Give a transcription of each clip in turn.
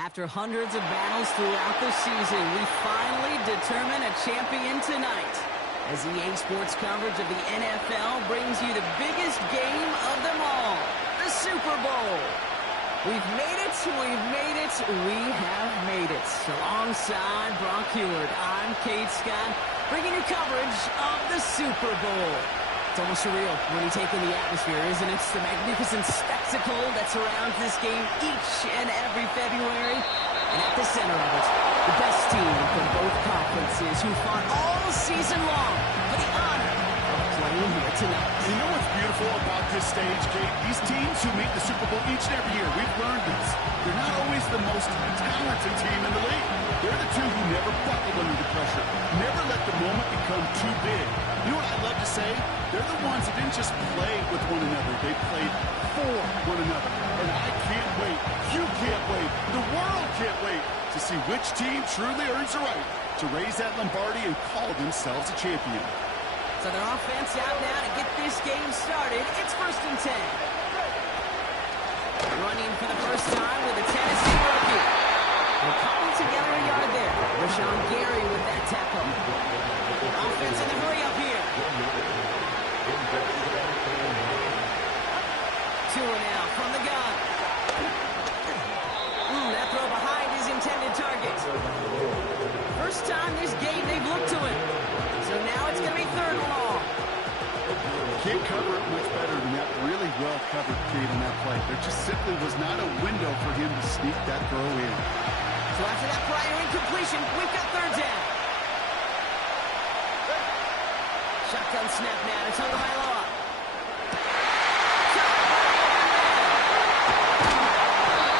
After hundreds of battles throughout the season, we finally determine a champion tonight. As EA Sports coverage of the NFL brings you the biggest game of them all, the Super Bowl. We've made it, we have made it. Alongside Brock Heward, I'm Kate Scott, bringing you coverage of the Super Bowl. It's almost surreal when you take in the atmosphere, isn't it? It's the magnificent spectacle that surrounds this game each and every February. And at the center of it, the best team from both conferences who fought all season long for the honor of playing here tonight. And you know what's beautiful about this stage, Kate? These teams who meet the Super Bowl each and every year, we've learned this. They're not always the most talented team in the league. They're the two who never buckled under the pressure, never let the moment become too big. You know what I love to say? They're the ones that didn't just play with one another. They played for one another. And I can't wait. You can't wait. The world can't wait to see which team truly earns the right to raise that Lombardi and call themselves a champion. So their offense out now to get this game started. It's 1st and 10. Running for the first time with a Tennessee rookie. They're coming together a yard there. Rashawn Gary with that tackle. Offense in the hurry up here. Tua now from the gun. That throw behind his intended target. First time this game they've looked to him. So now it's going to be 3rd and long. Can't cover it much better than that. Really well covered, Kate, in that play. There just simply was not a window for him to sneak that throw in. So after that prior incompletion, we've got 3rd down. Shotgun snap now to Tagovailoa.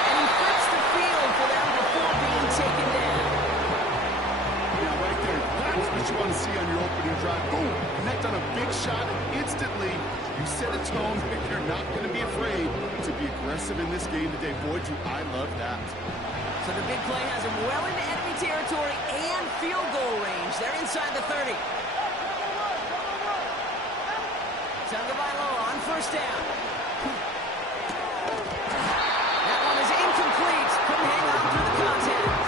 And he flips the field for them before being taken down. Yeah, right there. That's what you want to see on your opening drive. Boom! Connect on a big shot, and instantly you set a tone that you're not going to be afraid to be aggressive in this game today. Boy, do I love that. So the big play has him well into enemy territory and field goal range. They're inside the 30. Tagovailoa on 1st down. That one is incomplete. Couldn't hang on through the contact.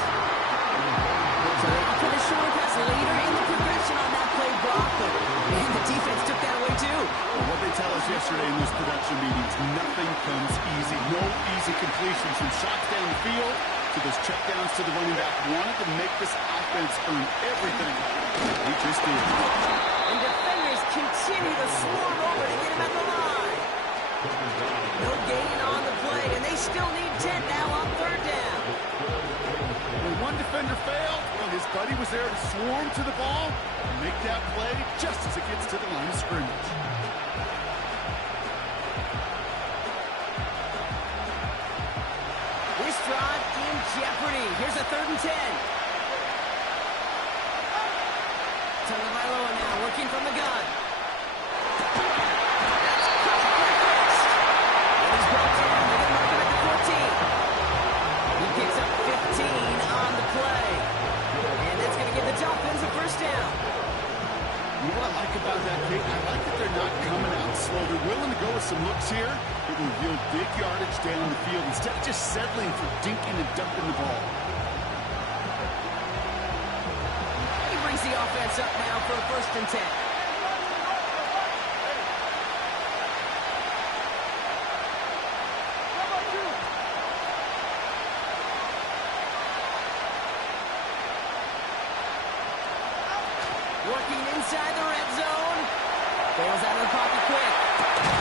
So they offer the short pass later in the progression on that play, Brock. But man, the defense took that away too. Well, what they tell us yesterday in those production meetings, nothing comes easy. No easy completions from shots down the field to those checkdowns to the running back. Wanted to make this offense earn everything. He just did. And defenders continue to swarm over to get him at the line. No gain on the play, and they still need 10 now on 3rd down. When one defender failed, well, his buddy was there to swarm to the ball and make that play just as it gets to the line of scrimmage. This drive in jeopardy. Here's a 3rd and 10. Tagovailoa now working from the gun. That's caught for first. And he's brought down. They're going to mark him at the 14. He picks up 15 on the play. And that's going to give the Dolphins a 1st down. You know what I like about that, Kate? I like that they're not coming out slow. They're willing to go with some looks here. It will yield big yardage down the field instead of just settling for dinking and dumping the ball. He brings the offense up now for a 1st and 10. Working inside the red zone. Bails out of the pocket quick.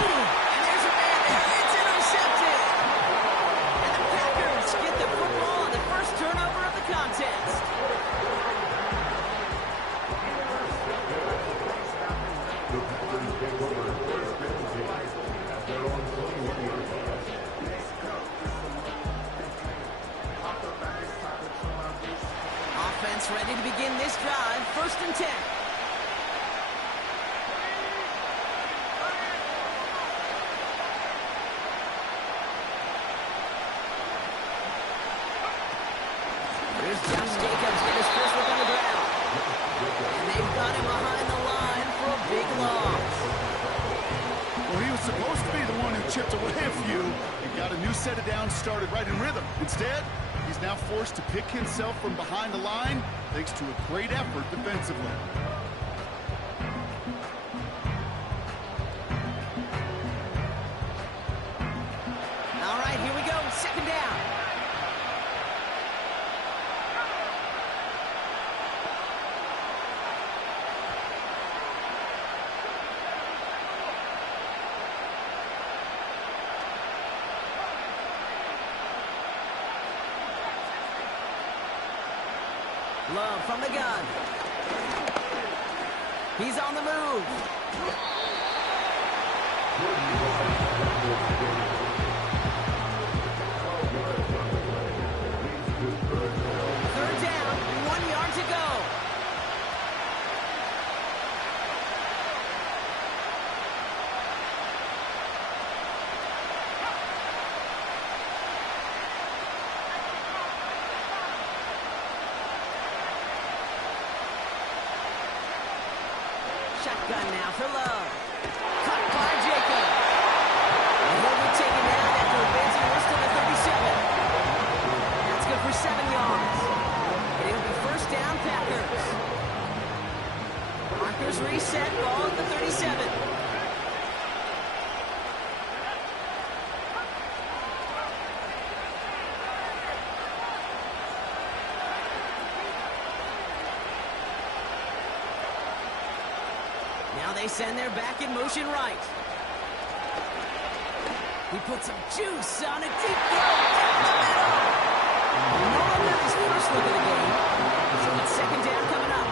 And there's a man there. It's intercepted. And the Packers get the football on the 1st turnover of the contest. Offense ready to begin this drive. 1st and 10. Here's Josh Jacobs get his first look on the ground. And they've got him behind the line for a big loss. Well, he was supposed to be the one who chipped away a few and got a new set of downs started right in rhythm. Instead, he He's now forced to pick himself from behind the line thanks to a great effort defensively. All right, here we go. Second down. Love from the gun. He's on the move. Third down, 1 yard to go. Shotgun now for Love. Caught by Jacob. And he'll be taken down after advancing worse to the 37. That's good for 7 yards. And it'll be first down, Packers. Packers reset, ball at the 37. Now they send their back in motion right. He puts some juice on a deep throw down the middle. No one got his first look of the game. So it's second down coming up.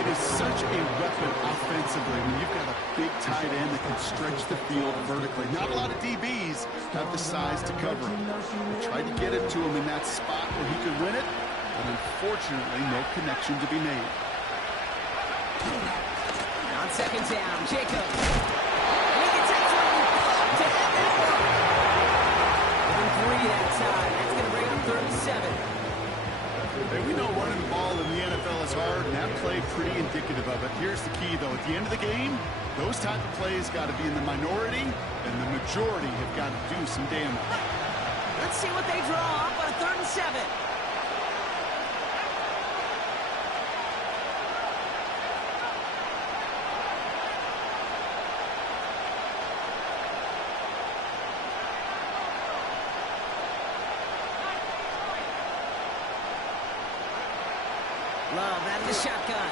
It is such a weapon offensively when you've got a big tight end that can stretch the field vertically. Not a lot of DBs have the size to cover him. They tried to get it to him in that spot where he could win it, but unfortunately no connection to be made. On second down, Jacob. And he gets absolutely blocked to end that one. Within 3 that time. That's going to bring up 37. Hey, we know running the ball in the NFL is hard, and that play pretty indicative of it. Here's the key, though. At the end of the game, those type of plays got to be in the minority, and the majority have got to do some damage. Let's see what they draw up on a 3rd and 7. Love out of the shotgun.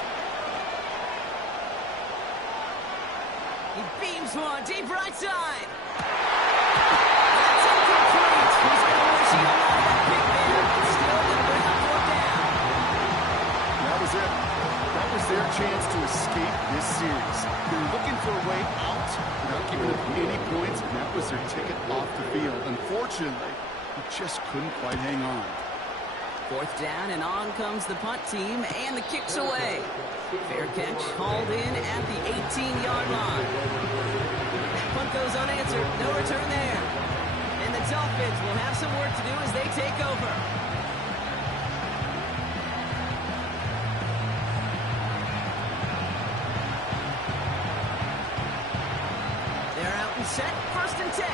He beams one deep right side. That's incomplete. He's going to wish he had not that big man, but still going to bring up 4th down. That was it. That was their chance to escape this series. They were looking for a way out without giving up any points, and that was their ticket off the field. Unfortunately, he just couldn't quite hang on. 4th down, and on comes the punt team, and the kick's away. Fair catch, hauled in at the 18-yard line. That punt goes unanswered, no return there. And the Dolphins will have some work to do as they take over. They're out and set, 1st and 10.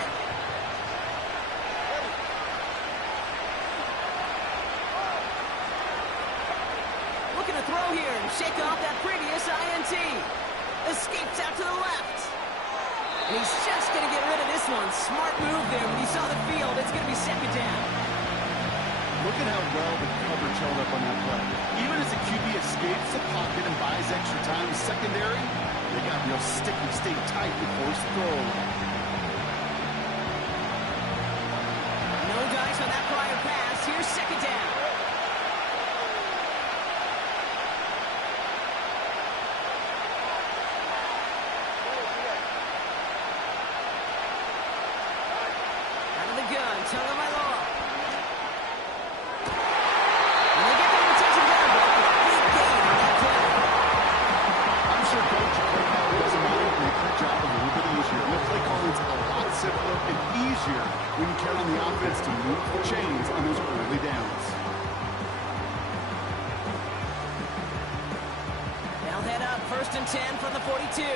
Looking to throw here and shake off that previous INT. Escapes out to the left. And he's just going to get rid of this one. Smart move there. When you saw the field, it's going to be second down. Look at how well the coverage held up on that play. Even as the QB escapes the pocket and buys extra time in secondary, they got real sticky, stay tight before it's thrown. No dice on that prior pass. Here's second down. Tagovailoa. And they get the attention down. Big gain on that play. I'm sure Coach doesn't mind making the job a little bit easier. The play calling's a lot simpler and easier when you count on the offense to move the chains on those early downs. They'll head up 1st and 10 from the 42.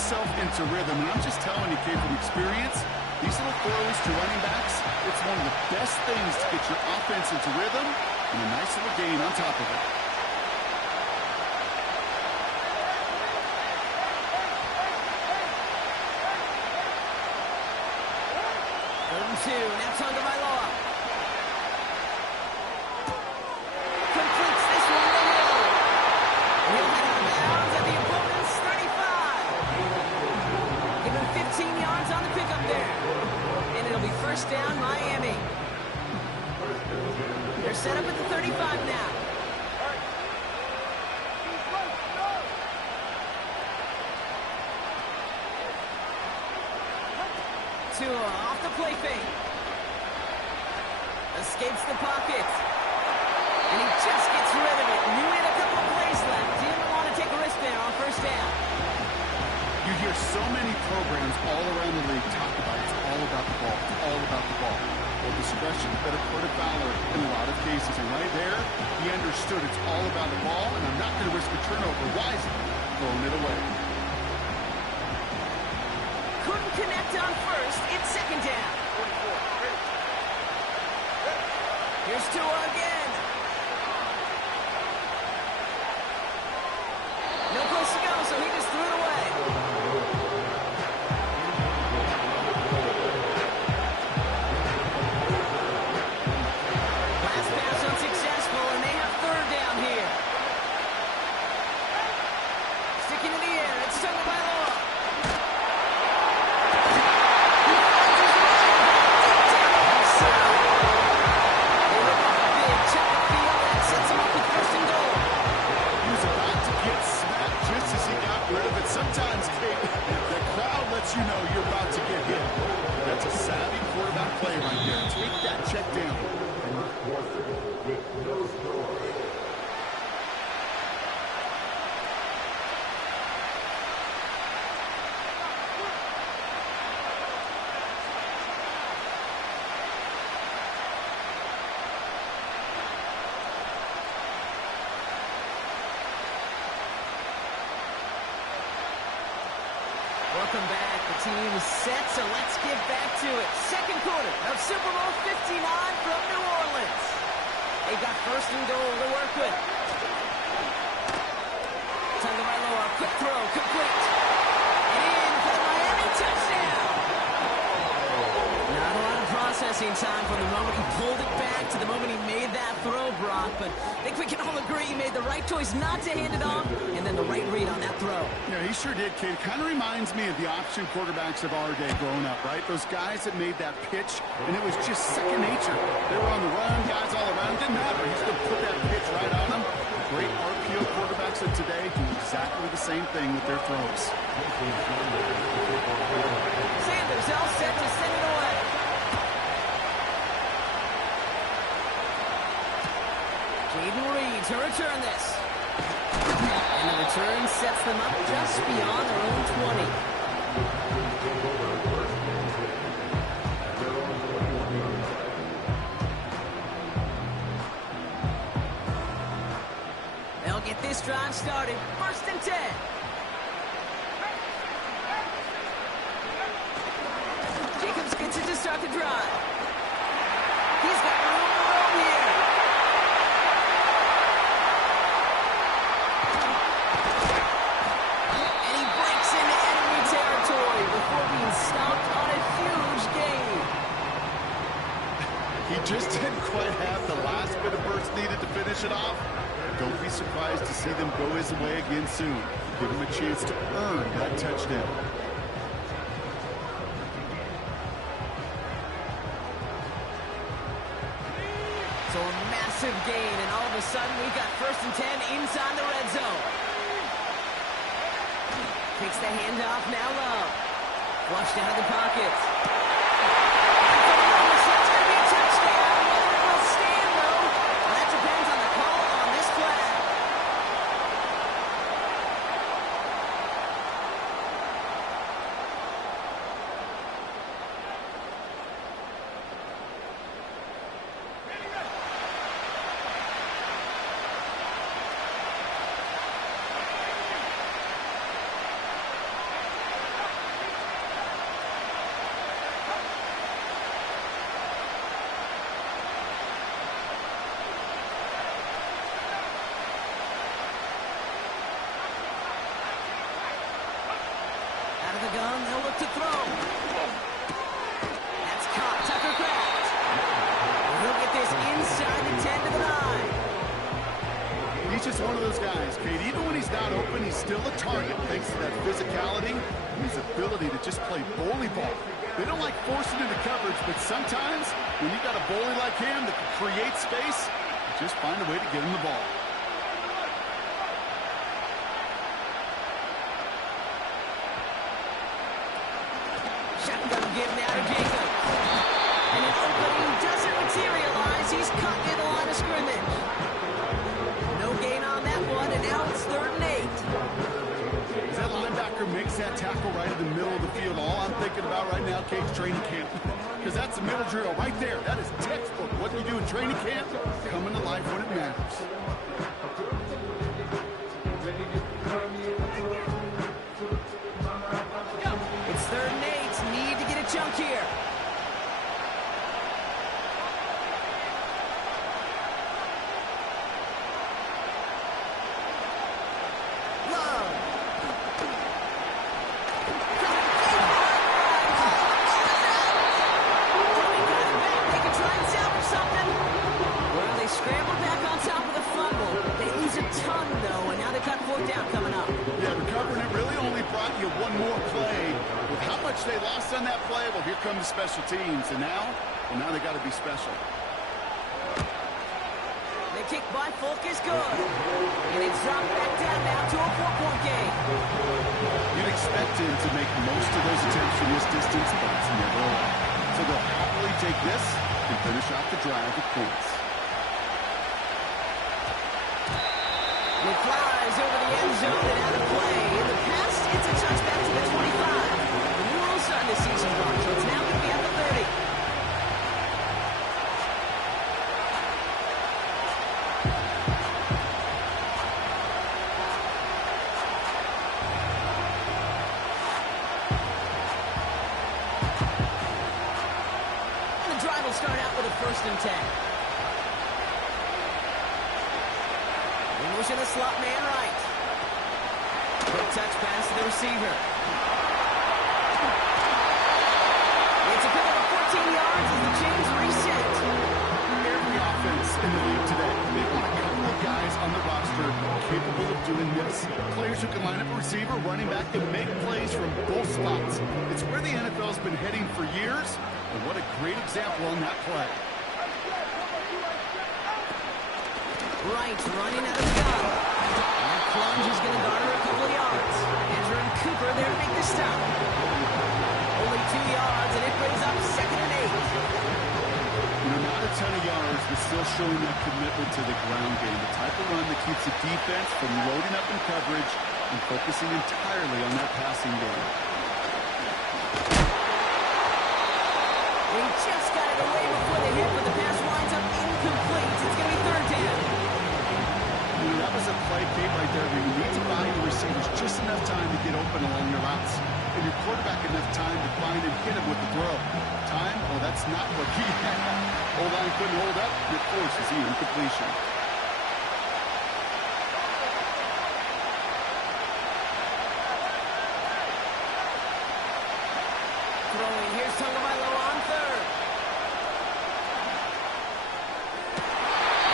himself into rhythm, and I'm just telling you, kid, from experience, these little throws to running backs, it's one of the best things to get your offense into rhythm and a nice little gain on top of it. Now Tonga by Law. Completes this one to Hill. Hill head out of bounds at the opponent's 35. Give him 15 yards on the pickup there. And it'll be first down, Miami. They're set up at the 35 now. Tua off the play fake. Escapes the pocket. And he just gets rid of it. Knew he had a couple of plays left. Didn't want to take a risk there on first down. You hear so many programs all around the league talk about it's all about the ball. It's all about the ball. Well, discretion better put a Fowler in a lot of cases. And right there, he understood it's all about the ball, and I'm not going to risk a turnover. Wisely throwing it away. Couldn't connect on first. It's second down. Here's Tua again. No place to go, so he just threw it away. Pass unsuccessful, and they have third down here. Sticking in the air. It's Tonga by Law. Sometimes, Kate, the crowd lets you know you're about to get hit. That's a savvy quarterback play right there. Take that check down. Welcome back. The team is set, so let's get back to it. Second quarter of Super Bowl 59 from New Orleans. They got first and goal to work with. Tonga by Law, quick throw, complete. And in for the Miami touchdown. Not a lot of processing time from the moment he pulled it back to the moment he made that throw, Brock. But I think we can all agree he made the right choice not to hand it off, and then the right read on that throw. Yeah, he sure did, Kate. Kind of reminds me of the option quarterbacks of our day growing up, right? Those guys that made that pitch, and it was just second nature. They were on the run, guys all around. Didn't matter. He's going to put that pitch right on them. Great RPO quarterbacks of today do exactly the same thing with their throws. Sanders all set to send it away. Jaden Reed to return this. And the return sets them up just beyond their own 20. They'll get this drive started. First and 10. Jacobs gets it to start the drive. He's got room to roll here. And he breaks into enemy territory before being stopped on a huge gain. He just didn't quite have the last bit of burst needed to finish it off. Don't be surprised to see them go his way again soon. Give him a chance to earn that touchdown. So a massive gain, and all of a sudden we got first and 10 inside the red zone. Takes the handoff now low. Flushed out of the pocket. That's going to be a touchdown. Whether it will stand, though, that depends on the call on this play. gun, they'll look to throw. That's caught. Tucker Kraft. He'll get this inside the 10 to the 9. He's just one of those guys, Kate. Even when he's not open, he's still a target thanks to that physicality and his ability to just play bully ball. They don't like forcing into coverage, but sometimes when you got a bully like him that can create space, you just find a way to get him the ball. Shotgun give now to Jacob. And an opening doesn't materialize. He's cut near the line of scrimmage. No gain on that one, and now it's 3rd and 8. As that linebacker makes that tackle right in the middle of the field, all I'm thinking about right now, Kate's training camp. Because that's a middle drill right there. That is textbook. What you do in training camp, coming to life when it matters. It's 3rd and 8. Need to get a chunk here. Love. They can try and salvage something. Well, they scramble back on top of the fumble. They lose a ton, though, and now they've got 4th down coming up. Yeah, recovering it really only brought you one more play. With how much they lost on that play, well, here come the special teams. And now they got to be special. The kick by Folk is good. And it's dropped back down now to a 4-point game. You'd expect him to make most of those attempts from this distance, but it's never allowed. So they'll happily take this and finish off the drive with points. It flies over the end zone and out of play. In the past, it's a touchback to the 25. The new rules starting the season run, so it's now going to be at the 30. And the drive will start out with a 1st and 10. Motion the slot man right. Quick touch pass to the receiver. It's a pick of 14 yards as the chains reset. Every offense in the league today, they want a couple of guys on the roster capable of doing this. Players who can line up a receiver, running back, and make plays from both spots. It's where the NFL's been heading for years, and what a great example on that play. Right, running out of the gun. That plunge is going to garner a couple of yards. Andrew and Cooper there to make the stop. Only 2 yards, and it brings up 2nd and 8. Not a ton of yards, but still showing that commitment to the ground game. The type of run that keeps the defense from loading up in coverage and focusing entirely on that passing game. They just got it away before the hit, but the pass winds up incomplete. It's going to be 3rd down. That was a play, Kate, right there where you need to buy your receivers just enough time to get open along your routes. And your quarterback enough time to find and hit him with the throw. Time? Well, that's not what he had. O-line couldn't hold up. It forces the incompletion. Throwing. Here's Tagovailoa on 3rd.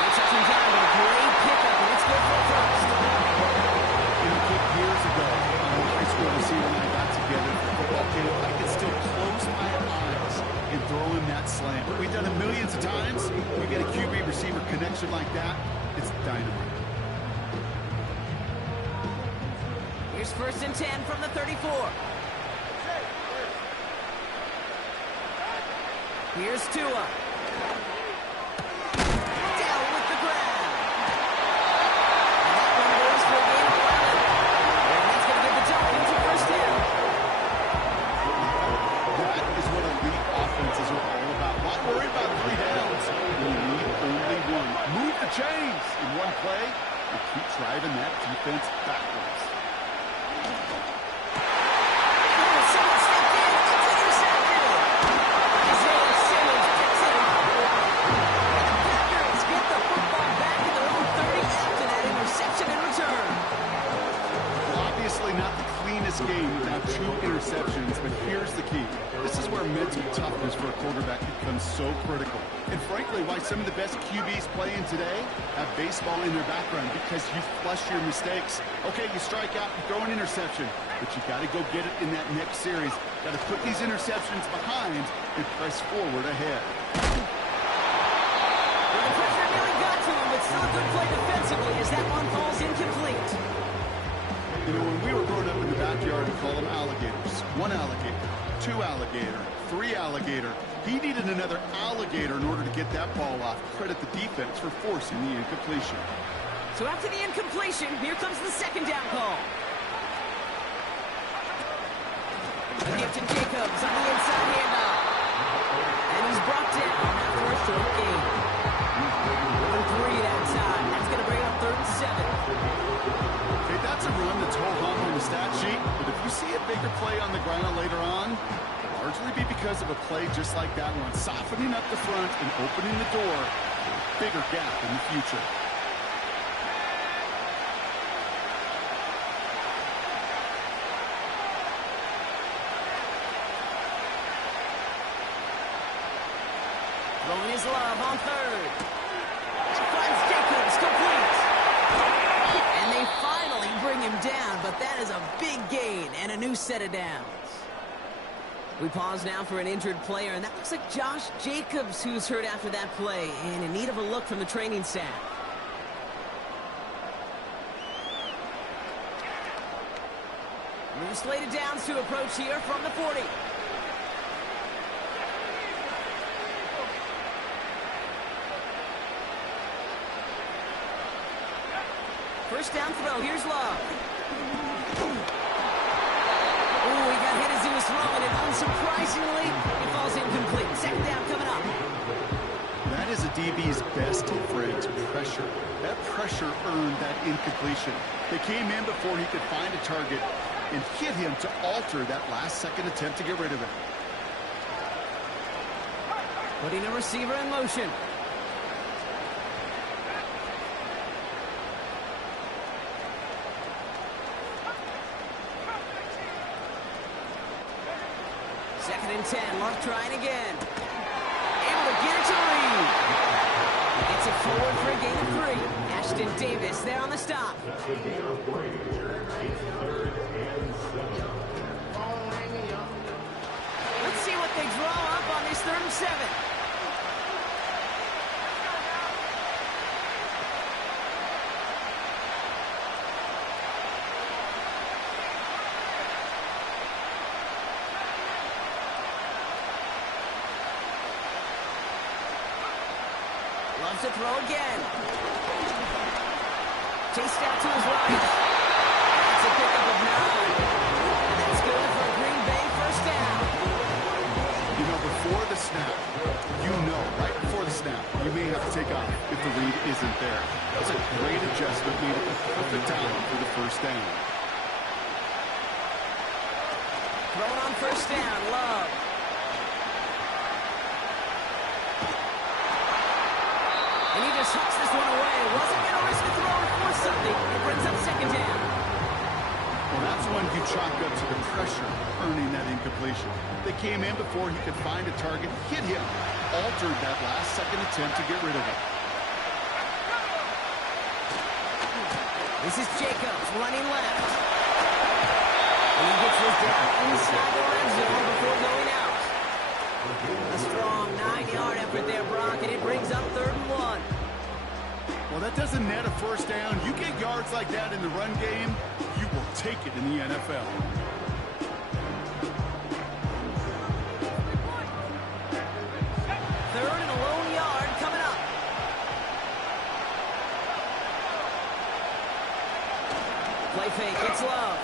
It's touching down, but a great pickup, and it's good for a 1st. Years ago, when high school receiver and I got together for football camp, I could still close my eyes and throw in that slam. We've done it millions of times. You get a QB receiver connection like that, it's dynamite. Here's 1st and 10 from the 34. Here's Tua. Down with the grab. And that one goes for a gain of 11. And that's going to give the Dolphins a 1st down. That is what elite offenses are all about. Not worried about 3 downs. You need only one. Move the chains in one play and keep driving that defense backwards. Not the cleanest game without 2 interceptions, But here's the key. This is where mental toughness for a quarterback becomes so critical. And frankly, why some of the best QBs playing today have baseball in their background, because you flush your mistakes. Okay, you strike out, you throw an interception, but you got to go get it in that next series. Got to put these interceptions behind and press forward ahead. Well, the pressure nearly got to him, but still a good play defensively as that one falls incomplete. You know, when we were growing up in the backyard, we called them alligators. 1 alligator, 2 alligator, 3 alligator. He needed another alligator in order to get that ball off. Credit the defense for forcing the incompletion. So after the incompletion, here comes the second down call. A gift to Jacobs on the inside handoff. And he's brought down after a short gain. 3 that time. That's going to bring up 3rd and 7. Okay, that's a run that's ho-hum on the stat sheet, but if you see a bigger play on the ground later on, it'll largely be because of a play just like that one, softening up the front and opening the door for a bigger gap in the future. Throwing his love on 3rd. Finds Jacobs complete. And they finally bring him down, but that is a big gain and a new set of downs. We pause now for an injured player, and that looks like Josh Jacobs, who's hurt after that play and in need of a look from the training staff. New slated downs to approach here from the 40. First down throw. Here's Love. Oh, he got hit as he was throwing, and unsurprisingly, it falls incomplete. Second down coming up. That is a DB's best friend, pressure. That pressure earned that incompletion. They came in before he could find a target and hit him to alter that last-second attempt to get rid of it. Putting a receiver in motion. Second and 10. Mark trying again. Able to get it to Reed. Gets it forward for a gain of 3. Ashton Davis there on the stop. Let's see what they draw up on this 3rd and 7. Loves to throw again. Chased out to his right. That's a pickup of 9. And that's good for a Green Bay first down. You know, before the snap, right before the snap, you may have to take off if the read isn't there. That's a great adjustment, made it the perfect time for the first down. Throwing on first down, Love. And he just hooks this one away. Wasn't going to risk a throw or force something. It brings up second down. Well, that's when you chalk up to the pressure, earning that incompletion. They came in before he could find a target, hit him, altered that last-second attempt to get rid of it. This is Jacobs running left. And he gets this down inside the red zone before going out. A strong 9-yard effort there, Brock, and it brings up 3rd and 1. Well, that doesn't net a first down. You get yards like that in the run game, you will take it in the NFL. Third and a lone yard coming up. Play fake, it's Love.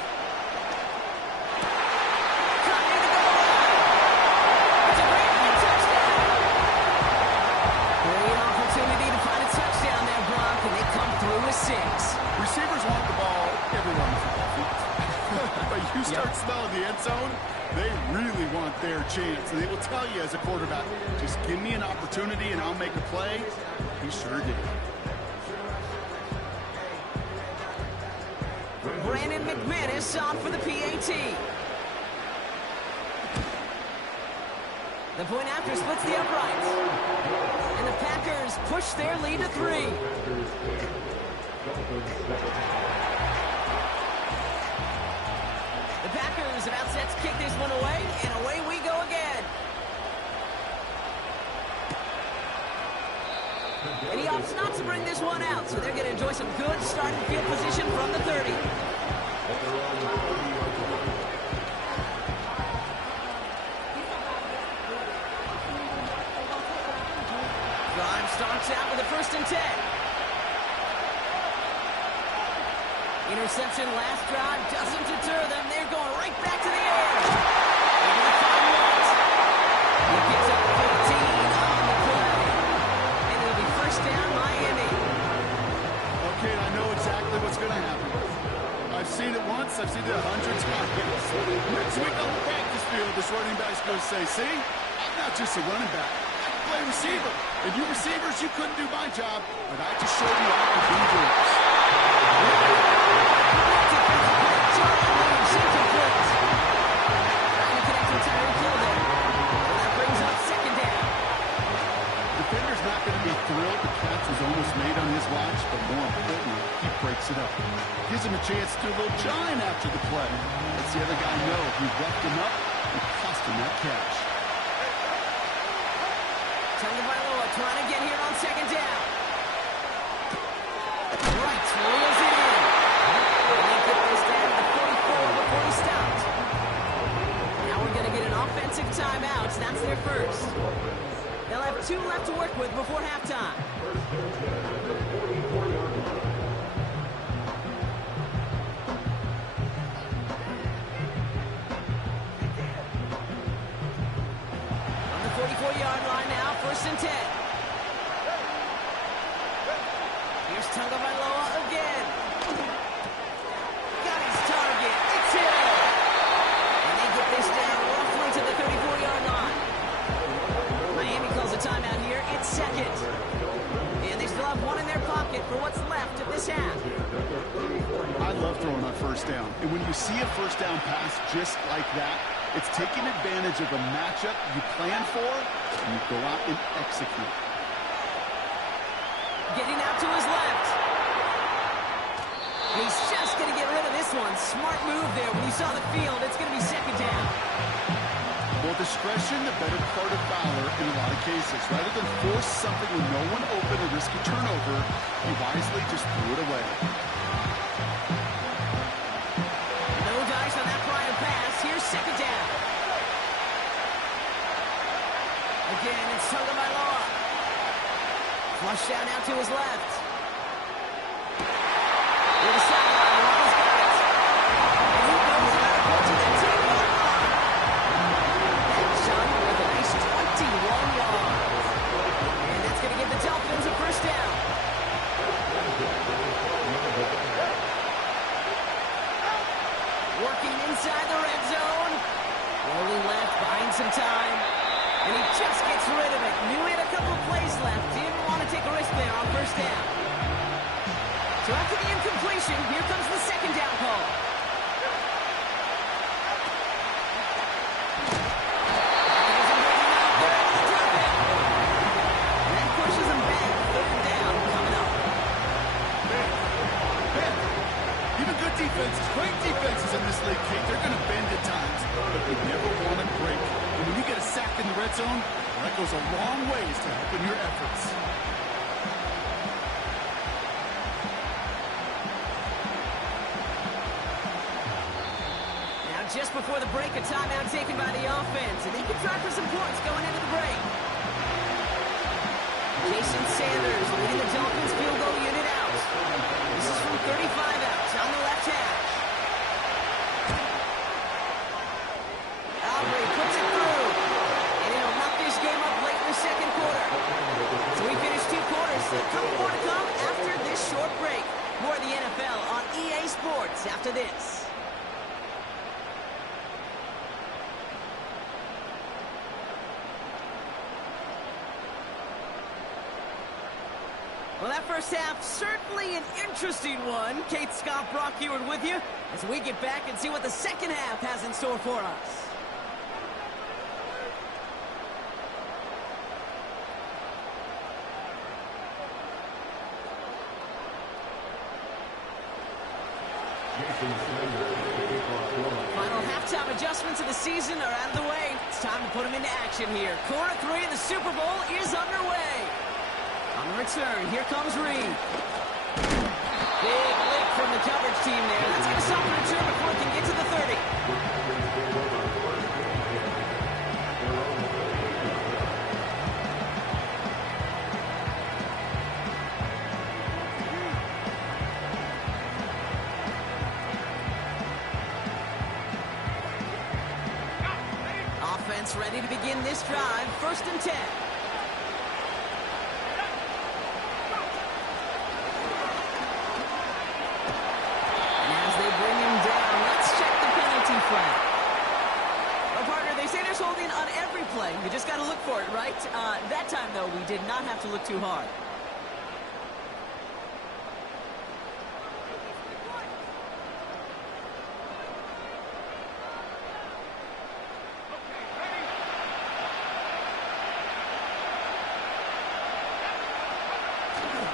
Receivers want the ball, everyone's off. But you start smelling the end zone, they really want their chance. And they will tell you as a quarterback, just give me an opportunity and I'll make a play. He sure did. Brandon McManus on for the PAT. The point after splits the uprights. And the Packers push their lead to 3. The Packers about set to kick this one away, and away we go again. And he opts not to bring this one out, so they're going to enjoy some good starting field position from the 30. Drive starts out with a 1st and 10. Interception last drive doesn't deter them. They're going right back to the air. He picks up 15 on the play. And it'll be 1st down Miami. Okay, I know exactly what's going to happen. I've seen it once. I've seen it 100 times. Next week on the practice field, this running back's going to say, see, I'm not just a running back. I can play receiver. And you receivers, you couldn't do my job, but I just showed you I could do yours. Defender's not going to be thrilled the catch was almost made on his watch, but more importantly, he breaks it up. Gives him a chance to do a little giant after the play. Lets the other guy know if he roughed him up, it cost him that catch. Tagovailoa trying to get here on 2nd down. Right, wheels it in. And they get this down to 44 before he stopped. Now we're going to get an offensive timeout. That's their first. They'll have 2 left to work with before halftime. On the 44-yard line now, 1st and 10. Here's Tagovailoa again. Got his target. It's hit. And they get this down roughly to the 34-yard line. Miami calls a timeout here. It's 2nd. And they still have 1 in their pocket for what's left of this half. I love throwing on 1st down. And when you see a 1st down pass just like that, it's taking advantage of a matchup you plan for, and you go out and execute. Getting out to his left. He's just going to get rid of this one. Smart move there. When you saw the field, it's going to be 2nd down. Well, discretion, the better part of valor in a lot of cases. Rather than force something with no one open and risk a turnover, he wisely just threw it away. No dice on that prior pass. Here's 2nd down. Again, it's Tagovailoa. Flush down out to his left. With a sideline, Waddle's got it. And he goes out to the 10-yard line. And Sean with a nice 21 yards. And that's going to give the Dolphins a 1st down. Working inside the red zone. Rolling left, buying some time. And he just gets rid of it. Knew he had a couple of plays left. Didn't want to take a risk there on 1st down. So after the incompletion, here comes the 2nd down call. And that pushes him back. 3rd down coming up. Man, even good defenses, great defenses in this league, Kate, they're going to bend at times, but they never want to break. And when you get a sack in the red zone, that goes a long ways to helping your efforts. Now just before the break, a timeout taken by the offense, and they can try for some points going into the break. Jason Sanders leading the Dolphins field goal unit out. This is from 35 out on the left hash. Aubrey puts it through. And it'll knock this game up late in the 2nd quarter. So we finished 2 quarters. A couple more to come after this short break. More of the NFL on EA Sports after this. Well, that first half, certainly an interesting one. Kate Scott, Brock Heward with you as we get back and see what the second half has in store for us. Final halftime adjustments of the season are out of the way. It's time to put them into action here. Quarter 3 of the Super Bowl is underway. On the return, here comes Reed. Big lick from the coverage team there. That's going to stop the return before it can get to the 30. Offense ready to begin this drive. 1st and 10. On every play. You just got to look for it, right? That time, though, we did not have to look too hard.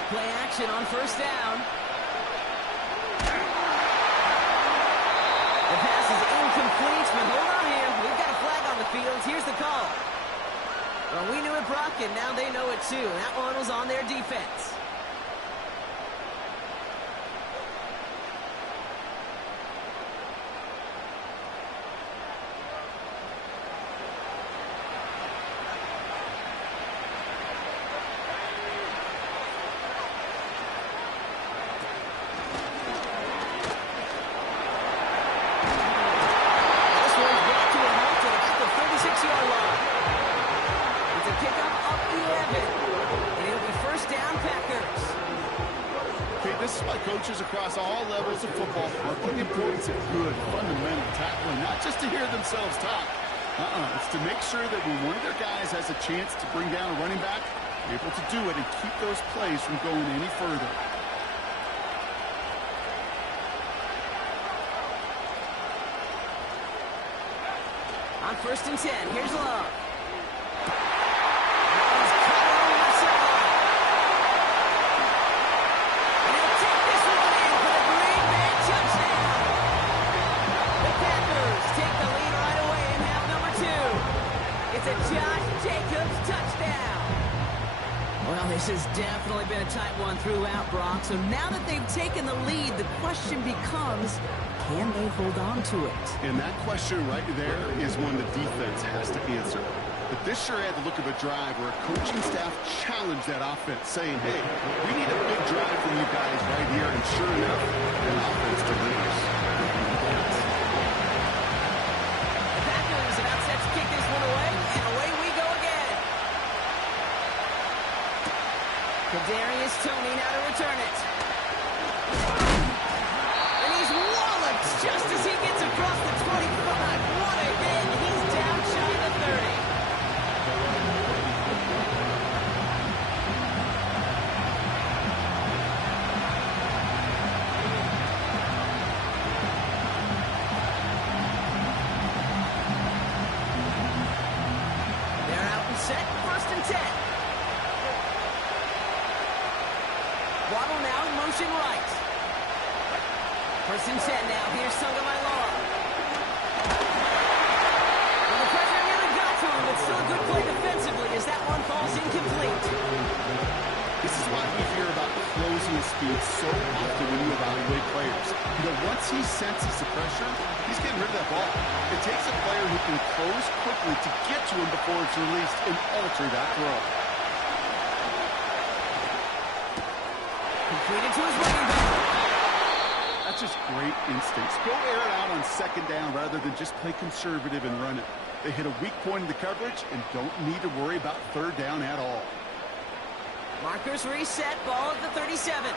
Play action on 1st down. The pass is incomplete, but hold on here. We've got a flag on the field. Here's the call. Well, we knew it, Brock, and now they know it too. That one was on their defense. Coaches across all levels of football are putting the importance of good, fundamental tackling, not just to hear themselves talk. It's to make sure that when one of their guys has a chance to bring down a running back, they're able to do it and keep those plays from going any further. On 1st and 10, here's Love. This has definitely been a tight one throughout, Brock. So now that they've taken the lead, the question becomes, can they hold on to it? And that question right there is one the defense has to answer. But this sure had the look of a drive where a coaching staff challenged that offense, saying, hey, we need a big drive from you guys right here. And sure enough, the offense delivers. The Packers about set to kick this one away, and away we go again. Kadarius Toney now to return it. And he's walloped just as he gets across the 25. What a hit. He's down shy of the 30. They're out and set. 1st and 10. Waddle now in motion right. 1st and 10 now. Here's Tagovailoa. Well, the pressure really got to him, but still a good play defensively as that one falls incomplete. This is why we hear about closing speed so often when you evaluate players. You know, once he senses the pressure, he's getting rid of that ball. It takes a player who can close quickly to get to him before it's released and alter that throw. Completed to his running back. That's just great instincts. Go air it out on 2nd down rather than just play conservative and run it. They hit a weak point in the coverage and don't need to worry about 3rd down at all. Markers reset. Ball at the 37.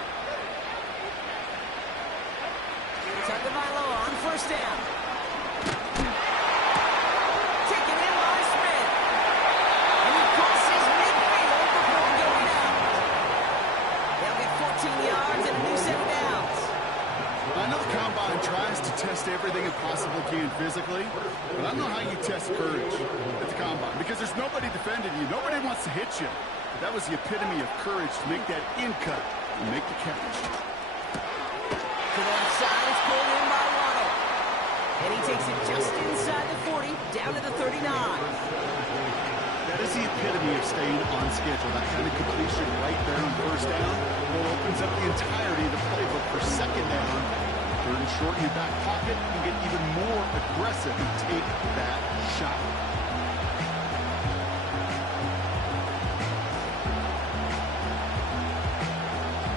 Tagovailoa on 1st down. Taken in by Smith. And he crosses midfield before going out. They'll get 14 yards and a new set of downs. I know the Combine tries to test everything it possibly can physically, but I don't know how you test courage at the Combine because there's nobody defending you. Nobody wants to hit you. But that was the epitome of courage to make that in cut and make the catch. To the left side, it's pulled in by Waddle. And he takes it just inside the 40, down to the 39. That is the epitome of staying on schedule. That kind of completion right there on first down. Well, opens up the entirety of the playbook for second down. Third and short in your back pocket. You get even more aggressive and take that shot.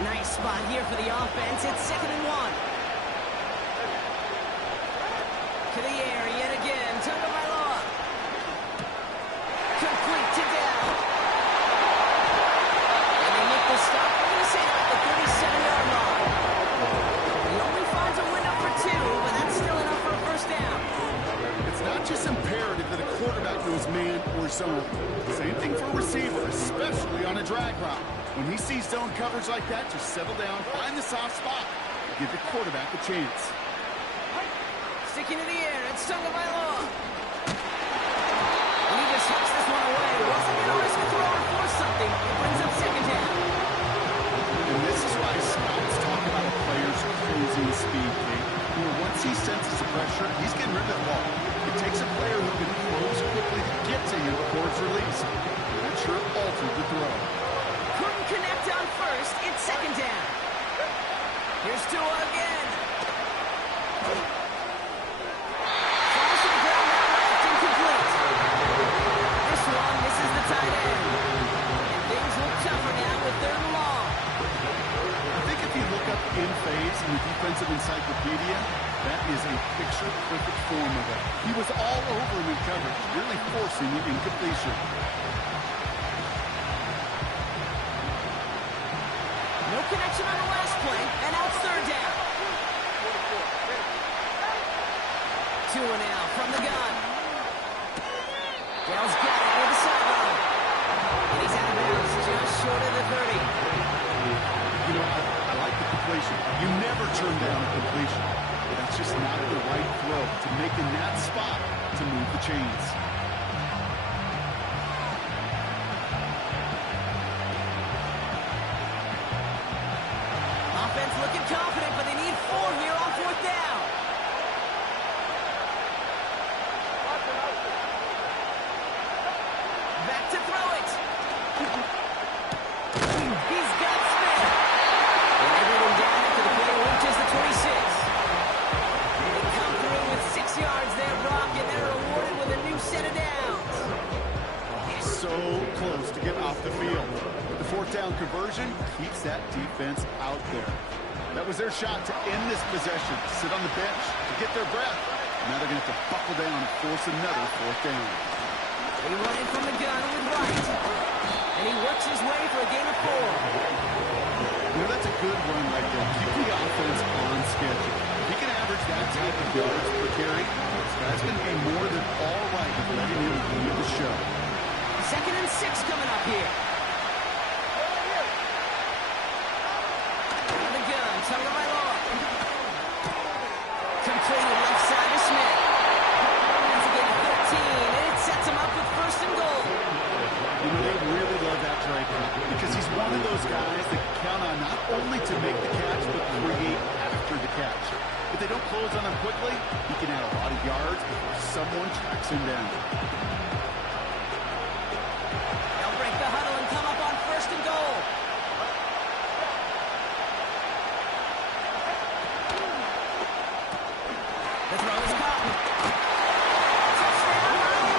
Nice spot here for the offense. It's 2nd and 1. To the air yet again. Tonga by LOC. Complete to down. And they make the stop. We're going to say at the 37-yard line. He only finds a window for 2, but that's still enough for a first down. It's not just imperative that a quarterback knows man or zone. Same thing for a receiver, especially on a drag route. When he sees zone coverage like that, just settle down, find the soft spot, give your quarterback a chance. Sticking to the air, it's Tonga by LOC. And he just hooks this one away. Wasn't going to risk a throw or force something. It brings up second down. And this is why scouts talk about a player's cruising speed, Kate. You know, once he senses the pressure, he's getting rid of the ball. It takes a player who can close quickly to get to you before it's released. That sure altered the throw. Couldn't connect on first. It's second down. Here's Tua again. Falls to the ground now left, incomplete. This one misses the tight end. And things look tougher now with 3rd and long. I think if you look up in phase in the defensive encyclopedia, that is a picture-perfect form of it. He was all over him in coverage, really forcing the incompletion. No connection on the last play, and now it's 3rd down. Tua now from the gun. Dell's got it near the sideline. And he's out of bounds, just short of the 30. You know, I like the completion. You never turn down a completion. But that's just not the right throw to make in that spot to move the chains. Offense looking confident, but they need 4 here on 4th down. Back to throw it. He's got Smith. And everyone down after the play reaches the 26. They come through with 6 yards there, Brock, and they're rewarded with a new set of downs. So close to get off the field. The 4th down conversion keeps that defense out there. That was their shot to end this possession, sit on the bench, to get their breath. Now they're going to have to buckle down and force another 4th down. They run in from the gun with Wright. And he works his way for a gain of 4. You know, that's a good run right there. Keep the offense on schedule. If he can average that type of yards per carry, this guy's going to be more than all right with letting him lead the show. 2nd and 6 coming up here. On the gun, Tonga by LOC. Completed left side to Smith. That's a gain of 13, and it sets him up with 1st and goal. You know, they really love that drag route because he's one of those guys that count on not only to make the catch, but create after the catch. If they don't close on him quickly, he can add a lot of yards before someone tracks him down. They'll break the huddle and come up on 1st and goal. The throw is caught. Touchdown, Miami!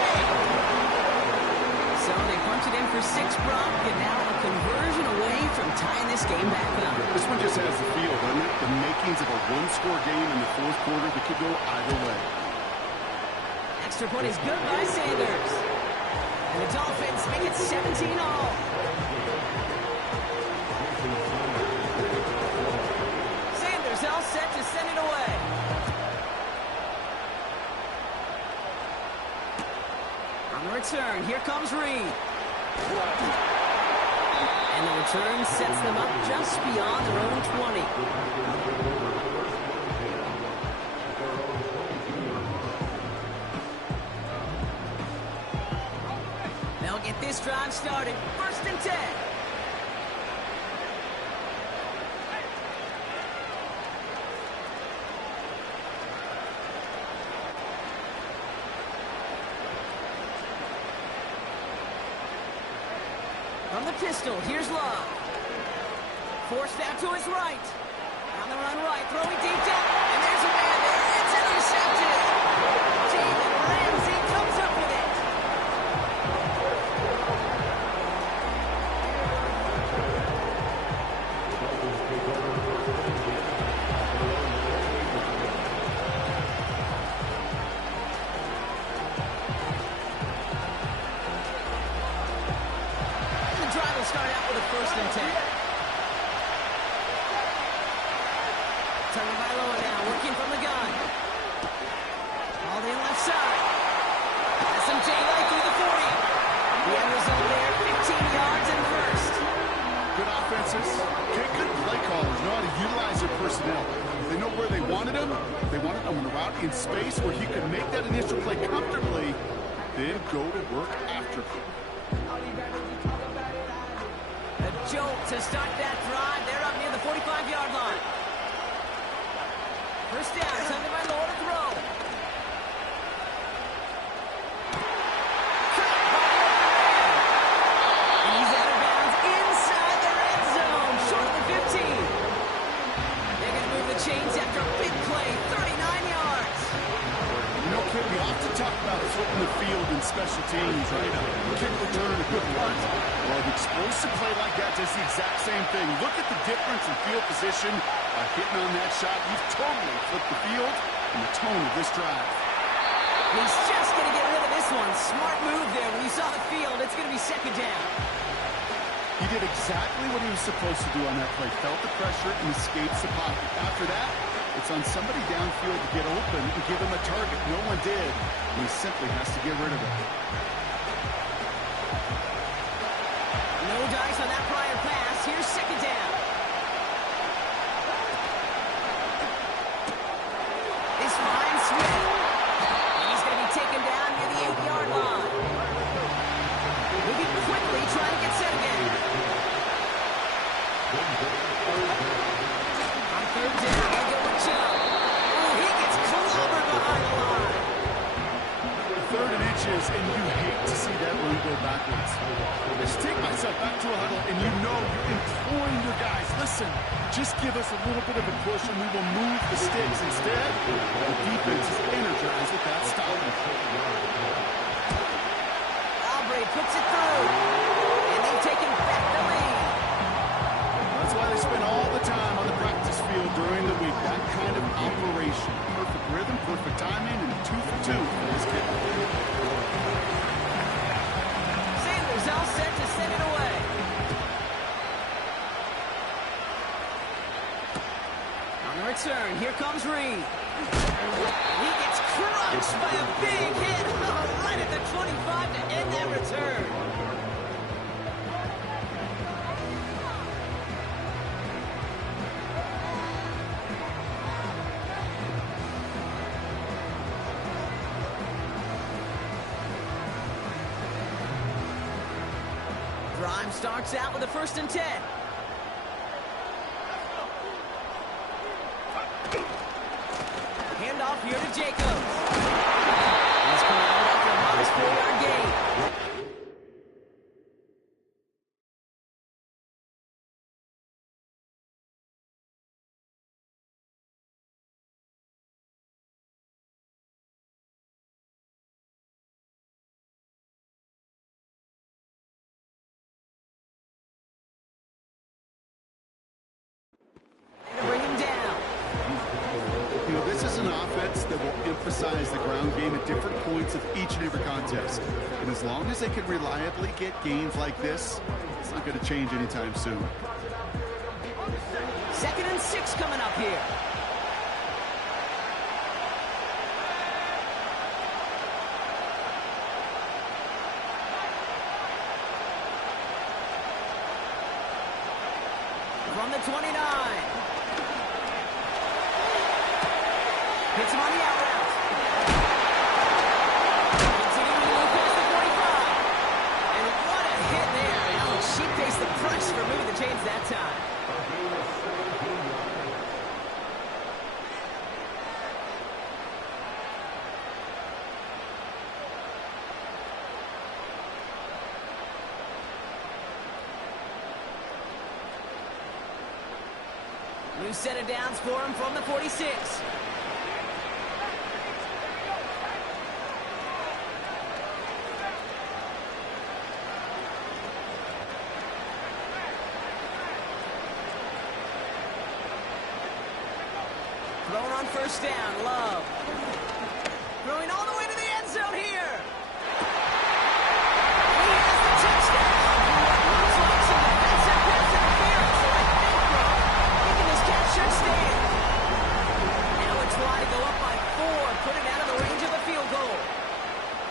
So they punch it in for 6, Brock, and now a conversion away from tying this game back up. This one just has the feel, doesn't it? The makings of a one-score game in the 4th quarter that could go either way. Extra point is good by Sanders. And the Dolphins make it 17-all. Sanders all set to send it away. On the return, here comes Reed. And the return sets them up just beyond their own 20. They'll get this drive started. 1st and 10. the pistol. Here's Love. Forced out to his right. On the run right, throwing deep down. And there's a man there. It's intercepted. David Ramsey comes up with it. The drive will start out with a 1st and 10. Tagovailoa now, working from the gun. All the left side. Has some daylight through the 40. The end result there, 15 yards and 1st. Good offenses. Good play callers know how to utilize their personnel. They know where they wanted him. They wanted him on a route in space where he could make that initial play comfortably, then go to work after. A jolt to start that drive. They're up near the 45-yard line. 1st down, Tagovailoa to throw. He's out of bounds inside the red zone, short of the 15. They're going to move the chains after a big play, 39 yards. You know, kid, we often talk about flipping the field in special teams, right? A kick return, a good punt. Well, an explosive play like that does the exact same thing. Look at the difference in field position. By hitting on that shot, you've totally flipped the field and the tone of this drive. He's just going to get rid of this one. Smart move there. When you saw the field, it's going to be 2nd down. He did exactly what he was supposed to do on that play. Felt the pressure and escapes the pocket. After that, it's on somebody downfield to get open and give him a target. No one did, and he simply has to get rid of it. No dice on that prior pass. Here's 2nd down. This finds Smith. And he's going to be taken down near the 8-yard line. Moving quickly, trying to get set again. On 3rd down, they go with Joe. Oh, he gets clobbered behind the line. 3rd and inches, and you hate to see that run go backwards. I just take myself back to a huddle, and you know you're imploring your guys, listen, just give us a little bit of a push, and we will move the sticks. Instead, the defense is energized with that stop. Aubrey puts it through, and they've taken back the lead. That's why they spend all the time on the practice field during the week. That kind of operation. Perfect rhythm, perfect timing, and 2 for 2 for this kid. Sanders all set to send it away. On the return, here comes Reed. He gets crushed by a big hit right at the 25 to end that return. Drive starts out with a 1st and 10. Handoff here to Jacobs. He's corralled after a modest 4-yard gain. To bring him down. You know, this is an offense that will emphasize the ground game at different points of each and every contest. And as long as they can reliably get gains like this, it's not going to change anytime soon. 2nd and 6 coming up here. From the 29. Hits him on the out route. Continuing to move past the 45. And what a hit there. Oh, she faced the press for moving the chains that time. New set of downs for him from the 46. Thrown on first down, Love. Throwing all the way to the end zone here. And he has the touchdown. Looks like some defensive pass interference, so I think this catch should stand. Now it's wide to go up by 4, put it out of the range of the field goal.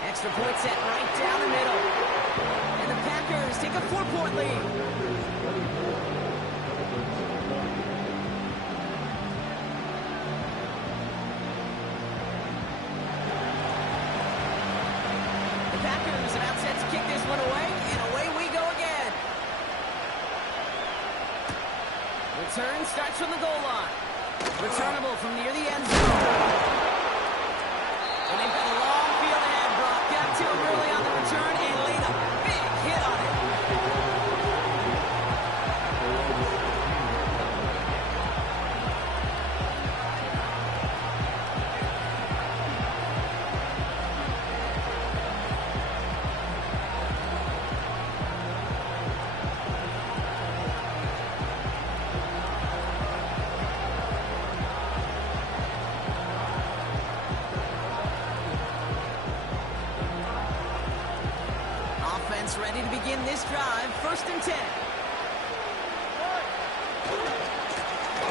Extra point set right down the middle. And the Packers take a 4-point lead. About set to kick this one away, and away we go again. Return starts from the goal line. Returnable from near the end zone. And they've got a long field ahead. Brock got to him early on the return and laid a big hit on it. Ready to begin this drive. 1st and 10.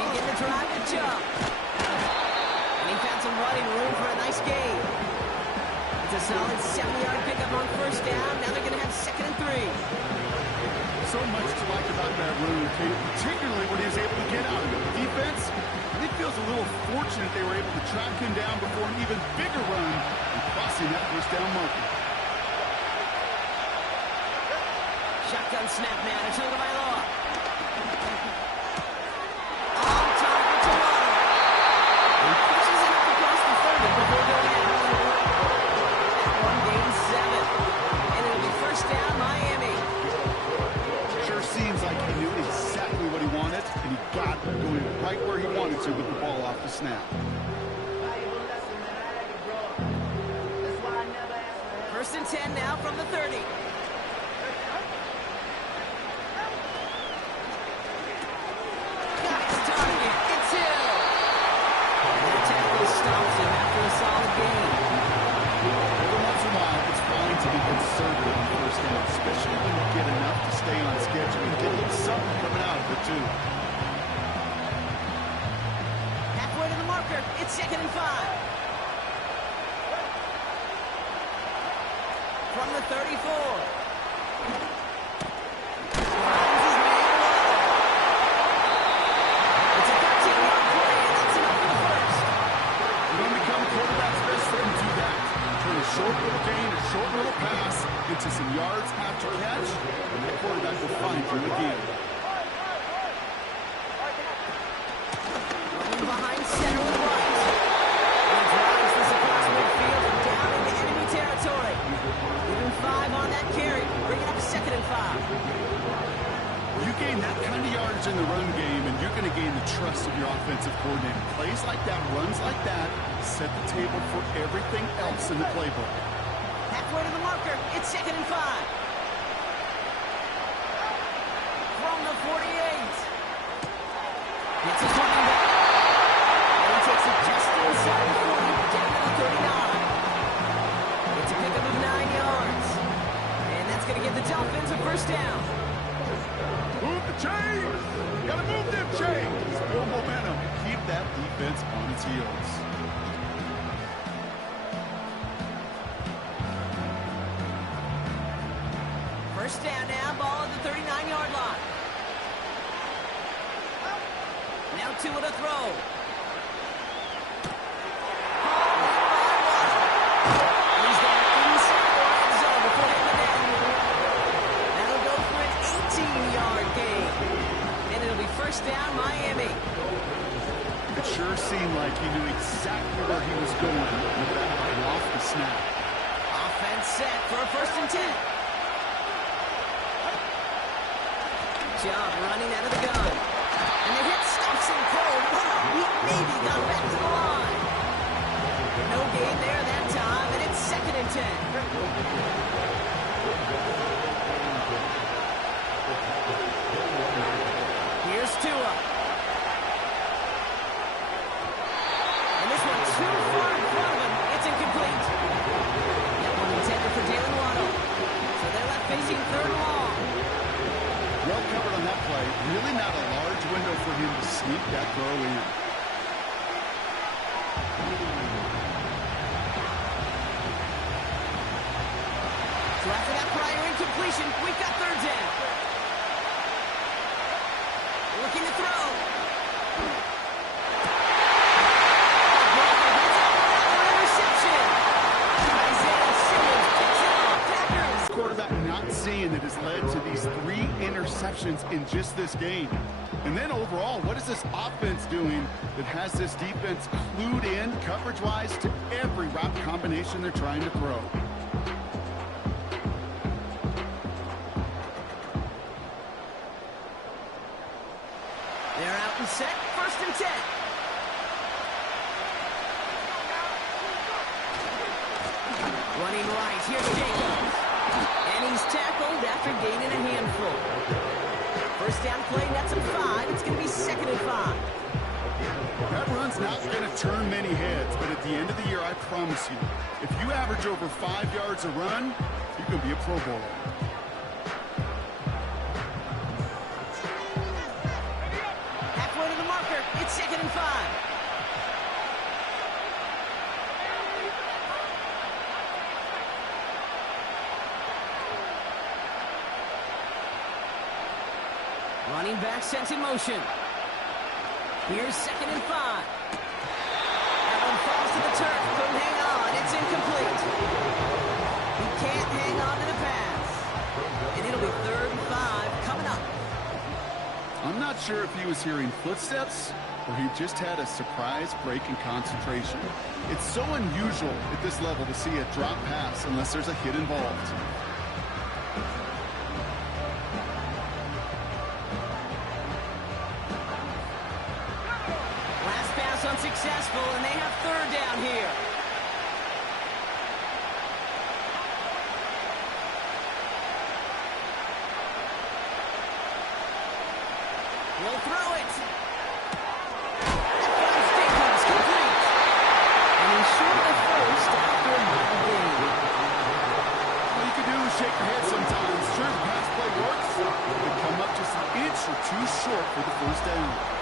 Begin the drive to jump. And he found some running room for a nice gain. It's a solid 70-yard pickup on first down. Now they're going to have 2nd and 3. So much to like about that run, particularly when he was able to get out of it. Defense, I think feels a little fortunate they were able to track him down before an even bigger run and crossing that first down marker. Shotgun snap now to Tagovailoa. On target to Waddle. He pushes it up across the 30 before going out. That one gains 7. And it'll be first down, Miami. Sure seems like he knew exactly what he wanted, and he got it going right where he wanted to with the ball off the snap. 1st and 10 now from the 30. Especially when you get enough to stay on schedule and get a little something coming out of it, too. Halfway to the marker. It's 2nd and 5. From the 34. Finds his man Waddle. It's a 13-yard play, and that's enough for the first. You don't become a quarterback's best friend to that. Turn a short little gain, a short little pass into some yards after catch, and the quarterback will find you again. Running behind center with White. He drives this across midfield and down into enemy territory. Give him 5 on that carry. Bring it up 2nd and 5. You gain that kind of yardage in the run game, and you're going to gain the trust of your offensive coordinator. Plays like that, runs like that, set the table for everything else in the playbook. Halfway to the marker. It's 2nd and 5. From the 48. It's a running back. And he takes it just inside the 40, down to the 39. It's a pickup of 9 yards. And that's going to give the Dolphins a first down. Move the chains! Gotta move them chains! Build momentum. Keep that defense on its heels. First down now, ball at the 39-yard line. Now 2 with a throw. He's got inside the red zone before hitting the net. That'll go for an 18-yard gain. And it'll be first down, Miami. It sure seemed like he knew exactly where he was going with that right off the snap. Offense set for a 1st and 10. Job running out of the gun. And the hit stops him cold. him to sneak that throw in. So after that prior incompletion, we've got third down. Looking to throw. Quarterback not seeing that has led to these 3 interceptions in just this game. And then overall, what is this offense doing that has this defense clued in coverage-wise to every route combination they're trying to throw? They're out and set, 1st and 10. Running right, here's Jacobs. And he's tackled after gaining a handful. First down play, nets him 5. It's going to be 2nd and 5. That run's not going to turn many heads, but at the end of the year, I promise you, if you average over 5 yards a run, you can be a Pro Bowler. Halfway to the marker, it's 2nd and 5. Running back sent in motion. Here's 2nd and 5. That one falls to the turf. Couldn't hang on. It's incomplete. He can't hang on to the pass. And it'll be 3rd and 5 coming up. I'm not sure if he was hearing footsteps or he just had a surprise break in concentration. It's so unusual at this level to see a drop pass unless there's a hit involved. Unsuccessful, and they have 3rd down here. We'll throw it. That finds Jacobs, complete. And he's short of 1st after a mile gain. All you can do is shake your head sometimes. Sure, the pass play works. They come up just an inch or 2 short for the 1st down.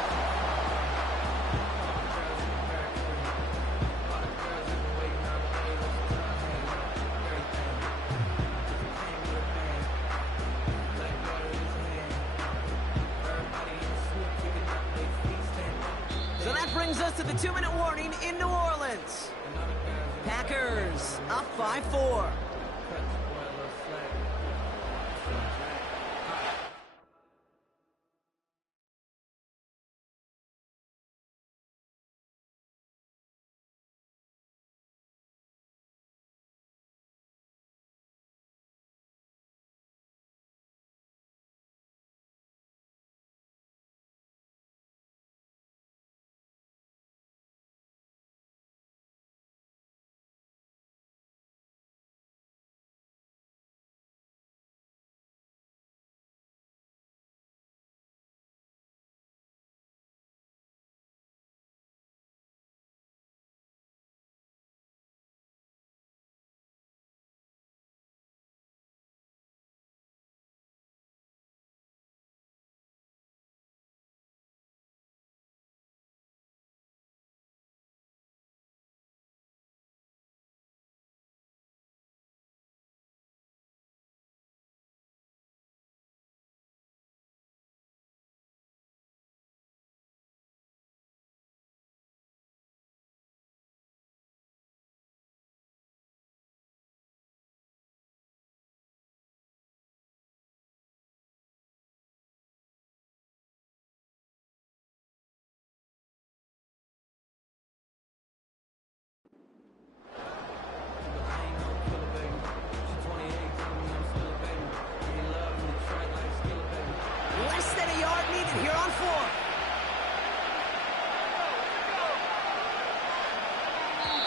Brings us to the 2-minute warning in New Orleans. Packers up 5-4.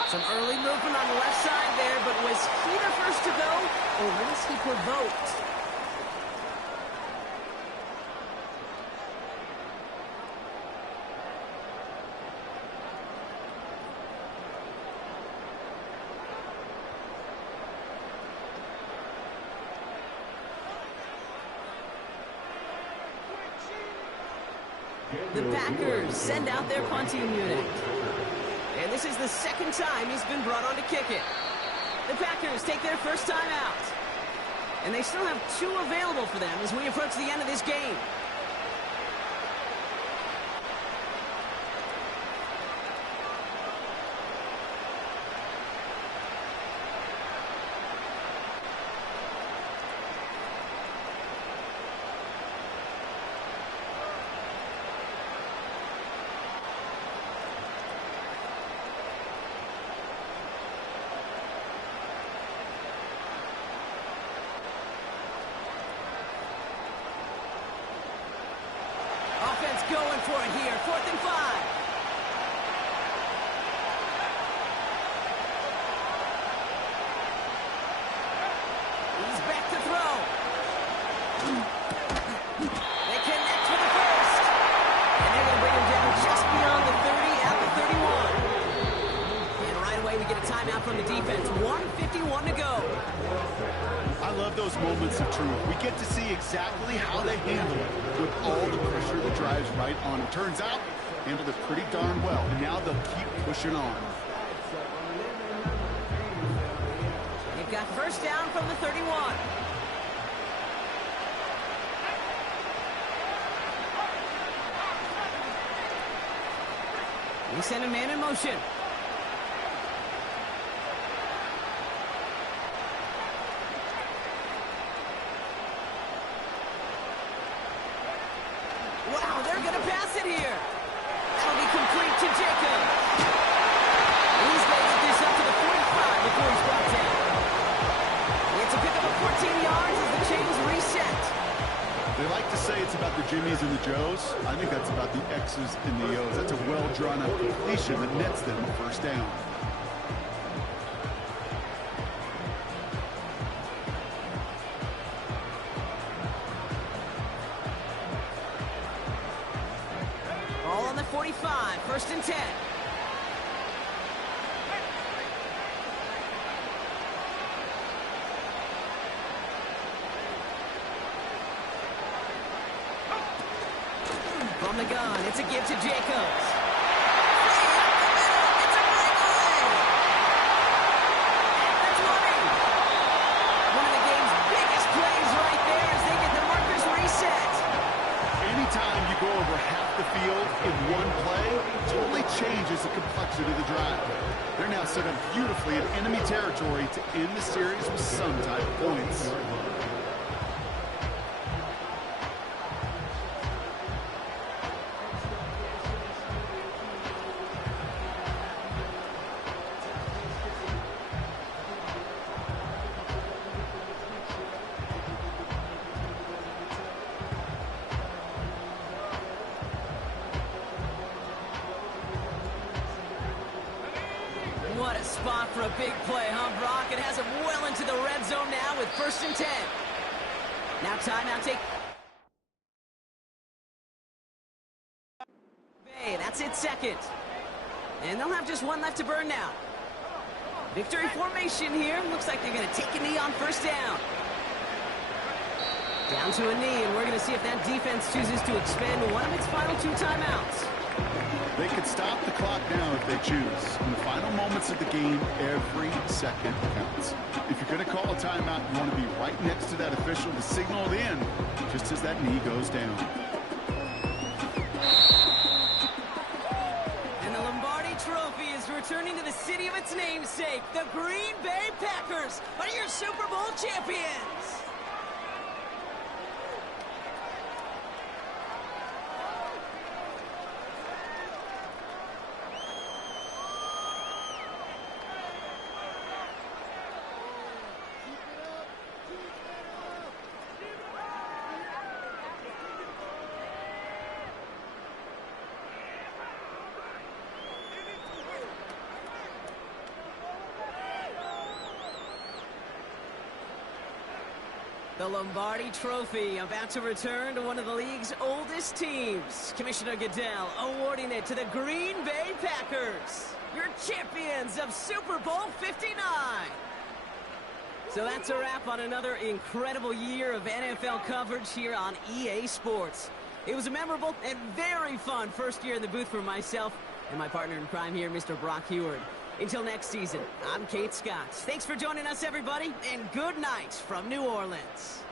Some early movement on the left side there, but was he the first to go, or was he provoked? Game The Packers send out their punting unit. And this is the second time he's been brought on to kick it. The Packers take their first time out. And they still have 2 available for them as we approach the end of this game. Offense going for it here. 4th and 5. He's back to throw. They connect for the first. And they're going to bring him down just beyond the 30 at the 31. And right away we get a timeout from the defense. 1:51 to go. I love those moments of truth. We get to see exactly how they handle it with all the pressure that drives right on them. Turns out, handled it pretty darn well. And now they'll keep pushing on. They've got first down from the 31. We send a man in motion. Wow, they're going to pass it here. That'll be complete to Jacob. He's going to get this up to the 45 before he's brought down. It's a pickup of 14 yards as the chains reset. They like to say it's about the Jimmies and the Joes. I think that's about the X's and the O's. That's a well-drawn-out completion that nets them a first down. Ball on the 45, 1st and 10. From the gun, it's a give to Jacobs. It's a breakaway. That's money. One of the game's biggest plays right there as they get the markers reset. Anytime you go over half the field in one play, totally changes the complexion of the drive. They're now set up beautifully in enemy territory to end the series with some type of points. What a spot for a big play, huh, Brock? It has him well into the red zone now with 1st and 10. Now timeout take. Hey, that's it, 2nd. And they'll have just 1 left to burn now. Victory formation here. Looks like they're going to take a knee on 1st down. Down to a knee, and we're going to see if that defense chooses to expend one of its final 2 timeouts. They could stop the clock now if they choose. In the final moments of the game, every second counts. If you're going to call a timeout, you want to be right next to that official to signal it in just as that knee goes down. And the Lombardi Trophy is returning to the city of its namesake. The Green Bay Packers are your Super Bowl champions. The Lombardi Trophy about to return to one of the league's oldest teams. Commissioner Goodell awarding it to the Green Bay Packers, your champions of Super Bowl 59. So that's a wrap on another incredible year of NFL coverage here on EA Sports. It was a memorable and very fun first year in the booth for myself and my partner in crime here, Mr. Brock Heward. Until next season, I'm Kate Scott. Thanks for joining us, everybody, and good night from New Orleans.